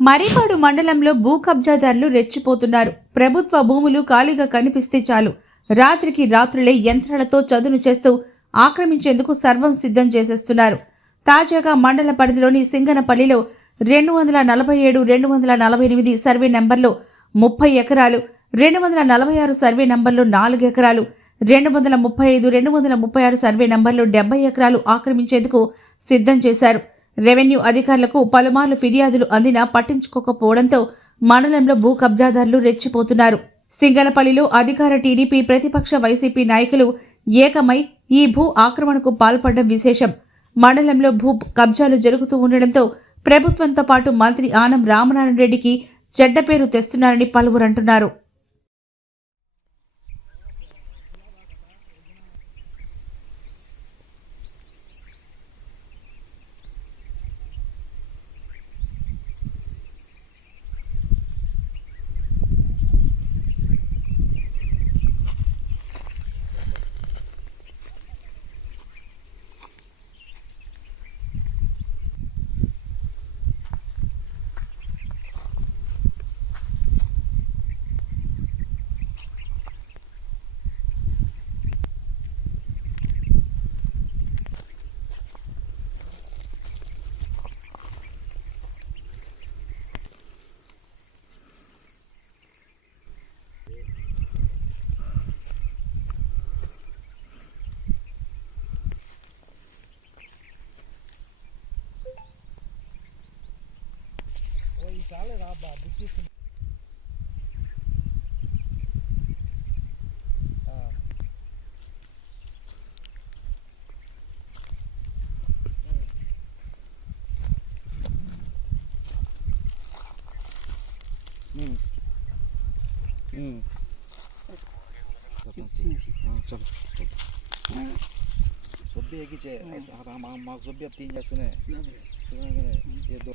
మరిపాడు మండలంలో భూ కబ్జాదారులు రెచ్చిపోతున్నారు. ప్రభుత్వ భూములు ఖాళీగా కనిపిస్తే చాలు. రాత్రికి రాత్రులే యంత్రాలతో చదును చేస్తూ ఆక్రమించేందుకు సర్వం సిద్ధం చేసేస్తున్నారు. తాజాగా మండల పరిధిలోని సింగనపల్లిలో రెండు వందల నలభై ఏడు రెండు వందల నలభై ఎనిమిది సర్వే నెంబర్లో ముప్పై ఎకరాలు రెండు వందల నలభై ఆరు సర్వే నంబర్లో నాలుగు ఎకరాలు రెండు వందల ముప్పై ఐదు రెండు వందల ముప్పై ఆరు సర్వే నంబర్లో డెబ్బై ఎకరాలు ఆక్రమించేందుకు సిద్ధం చేశారు. రెవెన్యూ అధికారులకు పలుమార్లు ఫిర్యాదులు అందినా పట్టించుకోకపోవడంతో మండలంలో భూ కబ్జాదారులు రెచ్చిపోతున్నారు. సింగనపల్లిలో అధికార టీడీపీ ప్రతిపక్ష వైసీపీ నాయకులు ఏకమై ఈ భూ ఆక్రమణకు పాల్పడడం విశేషం. మండలంలో భూ కబ్జాలు జరుగుతూ ఉండడంతో ప్రభుత్వంతో పాటు మంత్రి ఆనం రామనారాయణ రెడ్డికి చెడ్డ పేరు తెస్తున్నారని పలువురు అంటున్నారు. Sale la babucisi. Mm. Mm. Sobi gice, ada mama sobi tinya sini. Kenapa? Kenapa? Dia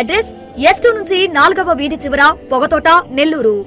address S నుంచి నాలుగవ వీధి చివర పొగతోట నెల్లూరు.